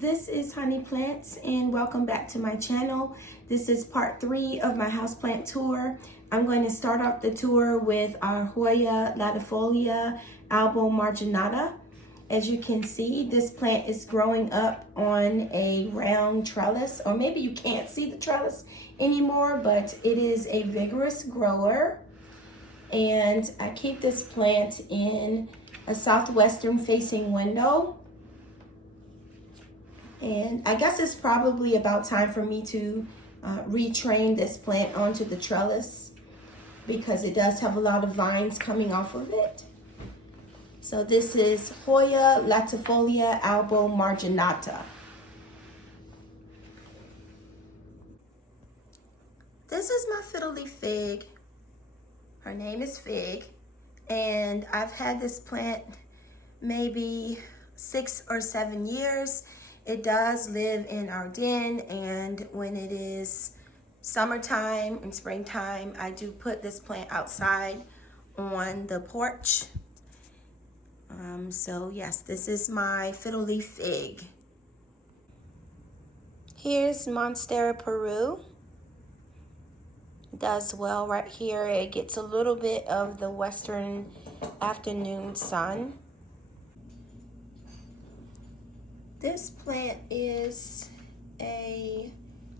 this is Honey Plants and welcome back to my channel. This is part 3 of my houseplant tour. I'm going to start off the tour with our Hoya latifolia Aloe marginata. As you can see, this plant is growing up on a round trellis, or maybe you can't see the trellis anymore, but it is a vigorous grower. And I keep this plant in a southwestern facing window. And I guess it's probably about time for me to retrain this plant onto the trellis because it does have a lot of vines coming off of it. So this is Hoya latifolia Aloe marginata. This is my Fiddle Leaf Fig. Her name is Fig. And I've had this plant maybe 6 or 7 years. It does live in our den, and when it is summertime and springtime, I do put this plant outside on the porch. So yes, this is my Fiddle Leaf Fig. Here's Monstera Peru. It does well right here. It gets a little bit of the western afternoon sun. This plant is a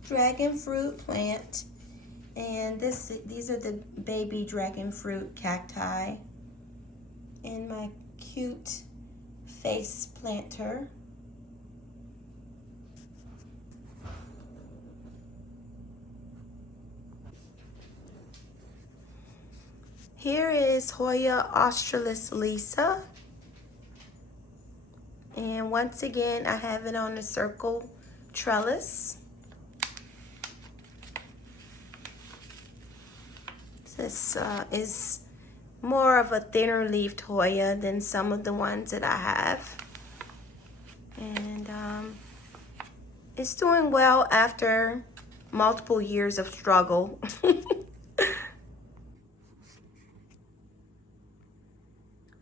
dragon fruit plant, and these are the baby dragon fruit cacti in my cute face planter. Here is Hoya Ostralis Lisa. And once again, I have it on a circle trellis. This is more of a thinner leafed Hoya than some of the ones that I have. And it's doing well after multiple years of struggle.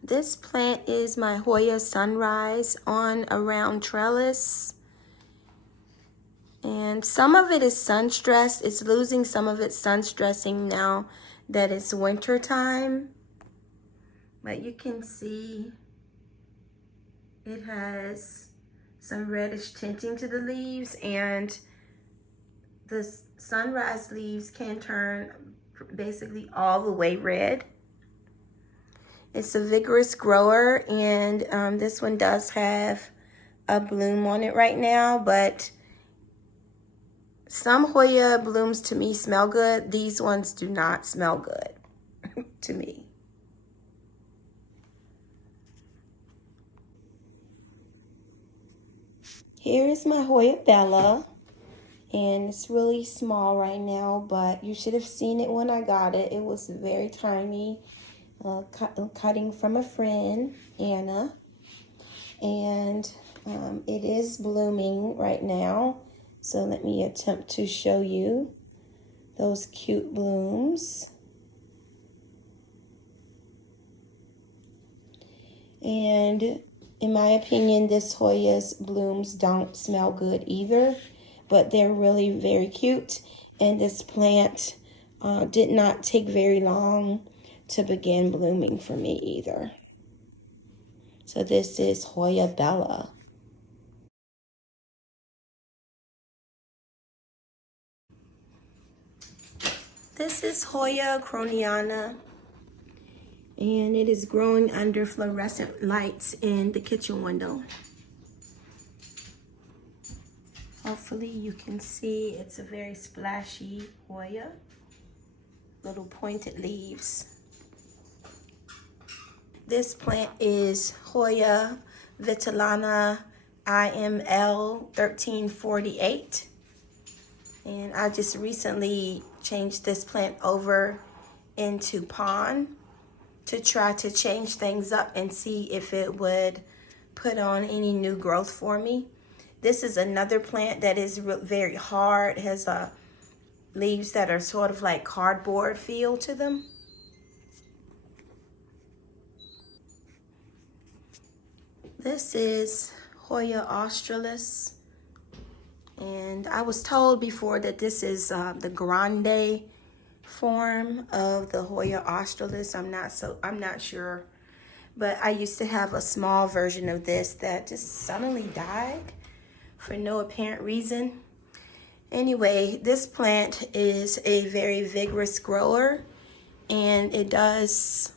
This plant is my Hoya Sunrise on a round trellis. And some of it is sun stressed. It's losing some of its sun stressing now that it's winter time. But you can see it has some reddish tinting to the leaves, and the sunrise leaves can turn basically all the way red. It's a vigorous grower, and this one does have a bloom on it right now, but some Hoya blooms to me smell good. These ones do not smell good to me. Here is my Hoya Bella, and it's really small right now, but you should have seen it when I got it. It was very tiny. Cutting from a friend, Anna, and it is blooming right now. So let me attempt to show you those cute blooms. And in my opinion, this Hoya's blooms don't smell good either, but they're really very cute. And this plant did not take very long to begin blooming for me either. So this is Hoya Bella. This is Hoya Cronana, and it is growing under fluorescent lights in the kitchen window. Hopefully you can see it's a very splashy Hoya, little pointed leaves. This plant is Hoya Velana IML 1348. And I just recently changed this plant over into pond to try to change things up and see if it would put on any new growth for me. This is another plant that is very hard, has leaves that are sort of like cardboard feel to them. This is Hoya Ostralis And I was told before that this is the grande form of the Hoya Ostralis. I'm not sure. But I used to have a small version of this that just suddenly died for no apparent reason. Anyway, this plant is a very vigorous grower, and it does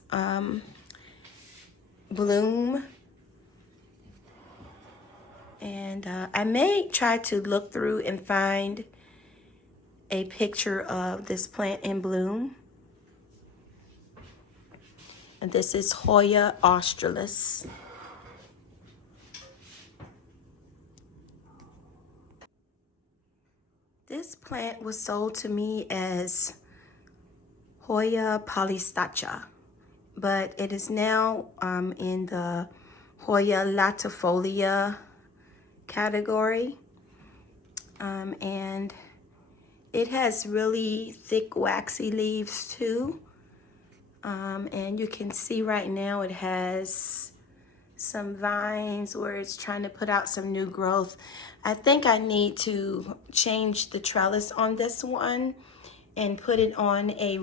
bloom. And I may try to look through and find a picture of this plant in bloom. And this is Hoya Ostralis. This plant was sold to me as Hoya polystacha, but it is now in the Hoya latifolia category. And it has really thick waxy leaves too. And you can see right now it has some vines where it's trying to put out some new growth. I think I need to change the trellis on this one and put it on a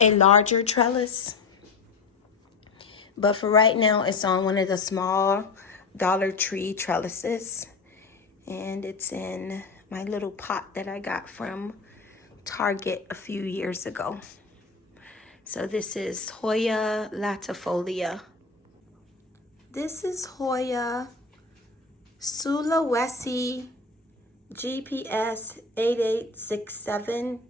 larger trellis. But for right now, it's on one of the small Dollar Tree trellises. And it's in my little pot that I got from Target a few years ago. So this is Hoya latifolia. This is Hoya Wessi GPS 8867.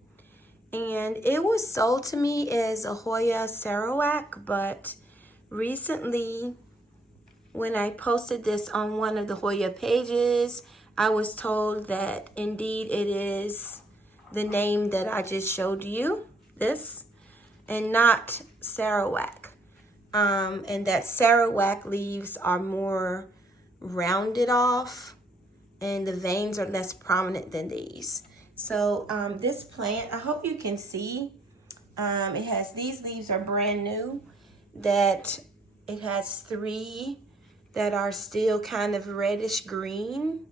And it was sold to me as a Hoya Sarawak, but recently when I posted this on one of the Hoya pages, I was told that indeed it is the name that I just showed you, this, and not Sarawak. And that Sarawak leaves are more rounded off and the veins are less prominent than these. So this plant, I hope you can see, it has, these leaves are brand new, that it has 3 that are still kind of reddish green.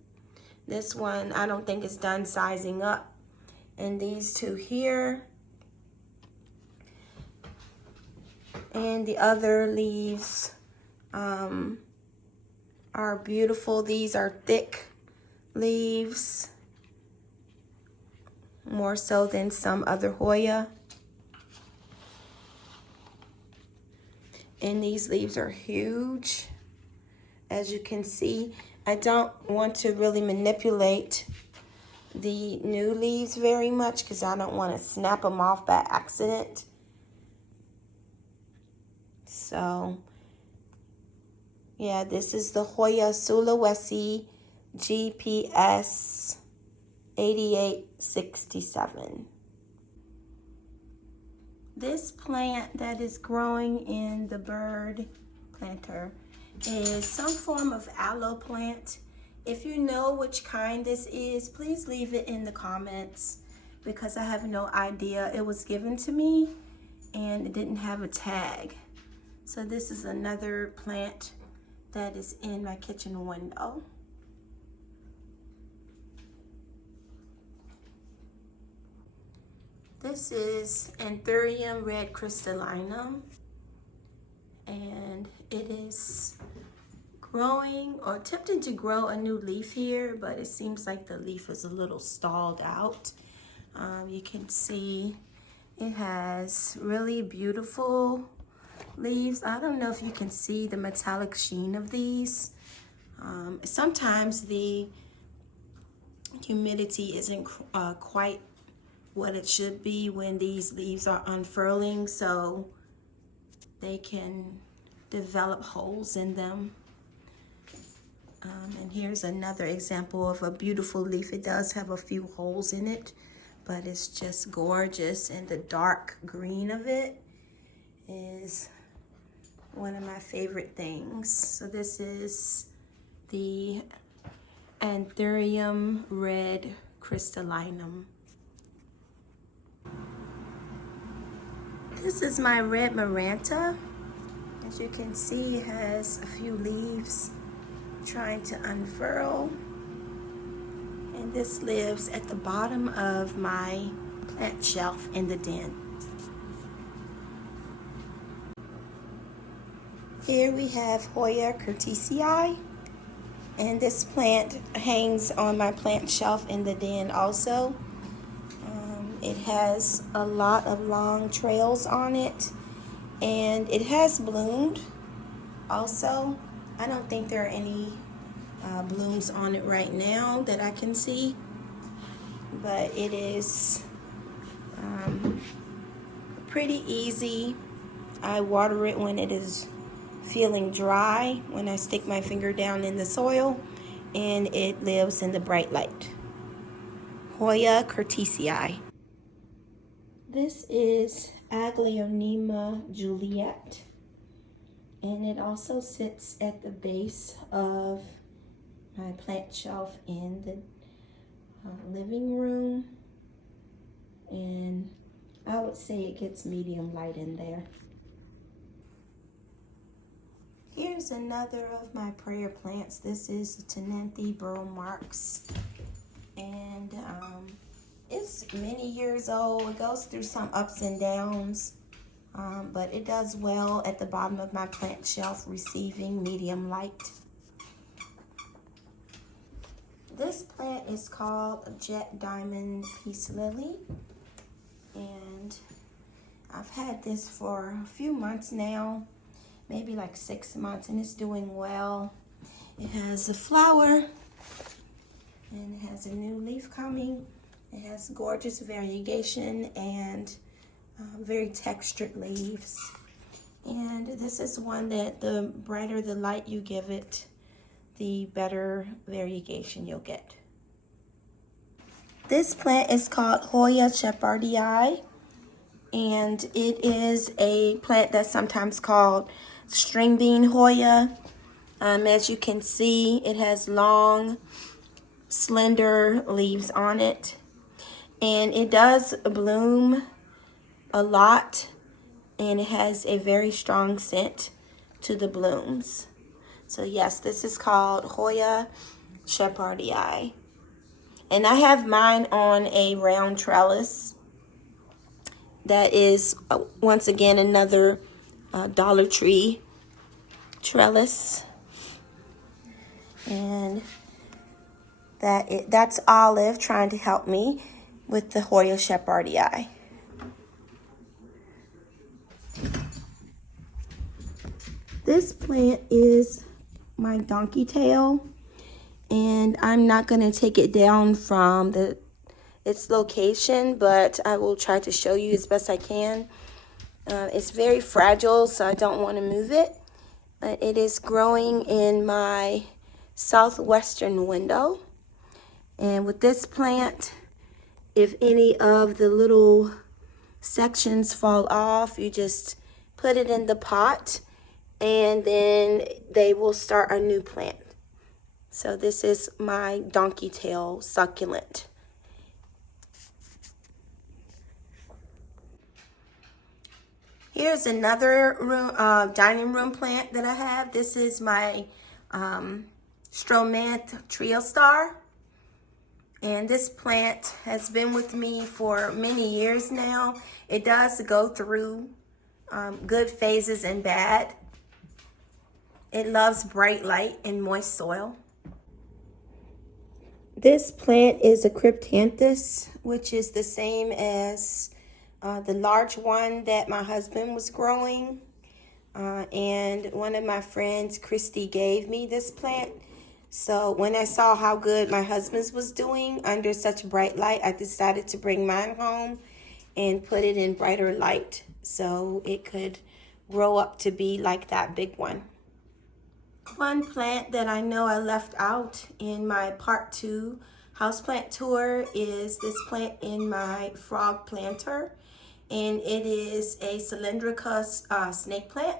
This one, I don't think it's done sizing up. And these 2 here. And the other leaves are beautiful. These are thick leaves, more so than some other Hoya. And these leaves are huge, as you can see. I don't want to really manipulate the new leaves very much because I don't want to snap them off by accident. So, yeah, this is the Hoya Wessi GPS 8867. This plant that is growing in the bird planter is some form of aloe plant. If you know which kind this is, please leave it in the comments because I have no idea. It was given to me and it didn't have a tag. So this is another plant that is in my kitchen window. This is Anthurium red crystallinum, and it is growing or attempting to grow a new leaf here, but it seems like the leaf is a little stalled out. You can see it has really beautiful leaves. I don't know if you can see the metallic sheen of these. Sometimes the humidity isn't quite what it should be when these leaves are unfurling, so they can develop holes in them. And here's another example of a beautiful leaf. It does have a few holes in it, but it's just gorgeous, and the dark green of it is one of my favorite things. So this is the Anthurium red crystallinum. This is my red Moranta. As you can see, it has a few leaves trying to unfurl. And This lives at the bottom of my plant shelf in the den. Here we have Hoya Chardi, and this plant hangs on my plant shelf in the den also. It has a lot of long trails on it, and it has bloomed also. I don't think there are any blooms on it right now that I can see, but it is pretty easy. I water it when it is feeling dry, when I stick my finger down in the soil, and it lives in the bright light. Hoya Chardi. This is Aglaonema Juliet, and it also sits at the base of my plant shelf in the living room, and I would say it gets medium light in there. Here's another of my prayer plants. This is the Tenanan Burl Marx, and it's many years old. It goes through some ups and downs, but it does well at the bottom of my plant shelf, receiving medium light. This plant is called Diamond PCe Lily, and I've had this for a few months now, maybe like 6 months, and it's doing well. It has a flower, and it has a new leaf coming. It has gorgeous variegation and very textured leaves. And this is one that the brighter the light you give it, the better variegation you'll get. This plant is called Hoya Chardi, and it is a plant that's sometimes called string bean Hoya. As you can see, it has long, slender leaves on it, and it does bloom a lot, and it has a very strong scent to the blooms. So yes, this is called Hoya Chardi, and I have mine on a round trellis. That is once again another Dollar Tree trellis, and that's Olive trying to help me with the Hoya Chardi. This plant is my donkey tail, and I'm not going to take it down from its location, but I will try to show you as best I can. It's very fragile, so I don't want to move it. It is growing in my southwestern window, and with this plant, if any of the little sections fall off, you just put it in the pot, and then they will start a new plant. So this is my donkey tail succulent. Here's another dining room plant that I have. This is my Stroman Trio Star. And this plant has been with me for many years now. It does go through good phases and bad. It loves bright light and moist soil. This plant is a Cryptanthus, which is the same as the large one that my husband was growing. And one of my friends, Christy, gave me this plant. So when I saw how good my husband's was doing under such bright light, I decided to bring mine home and put it in brighter light so it could grow up to be like that big one. One plant that I know I left out in my part 2 houseplant tour is this plant in my frog planter, and it is a Cylindrica snake plant,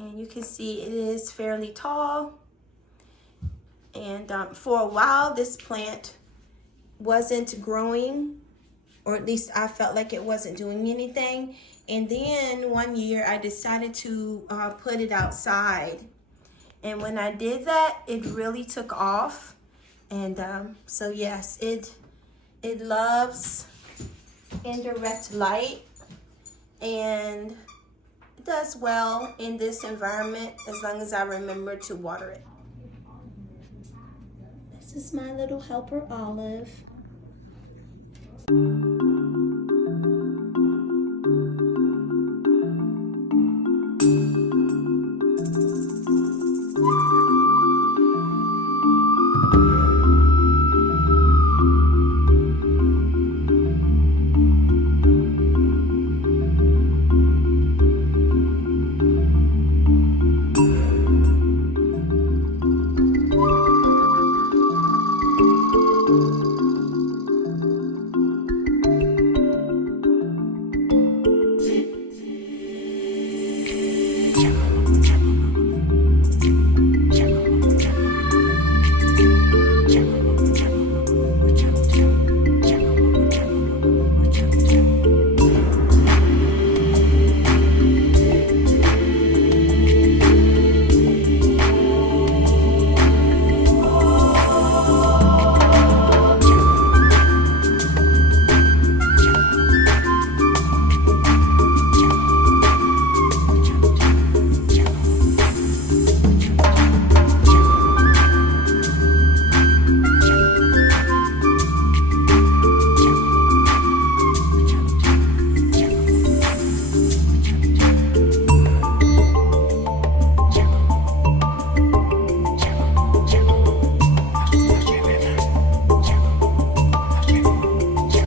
and you can see it is fairly tall. And for a while this plant wasn't growing, or at least I felt like it wasn't doing anything, and then one year I decided to put it outside. And when I did that, it really took off, And so yes, it loves indirect light, and it does well in this environment as long as I remember to water it. This is my little helper Olive.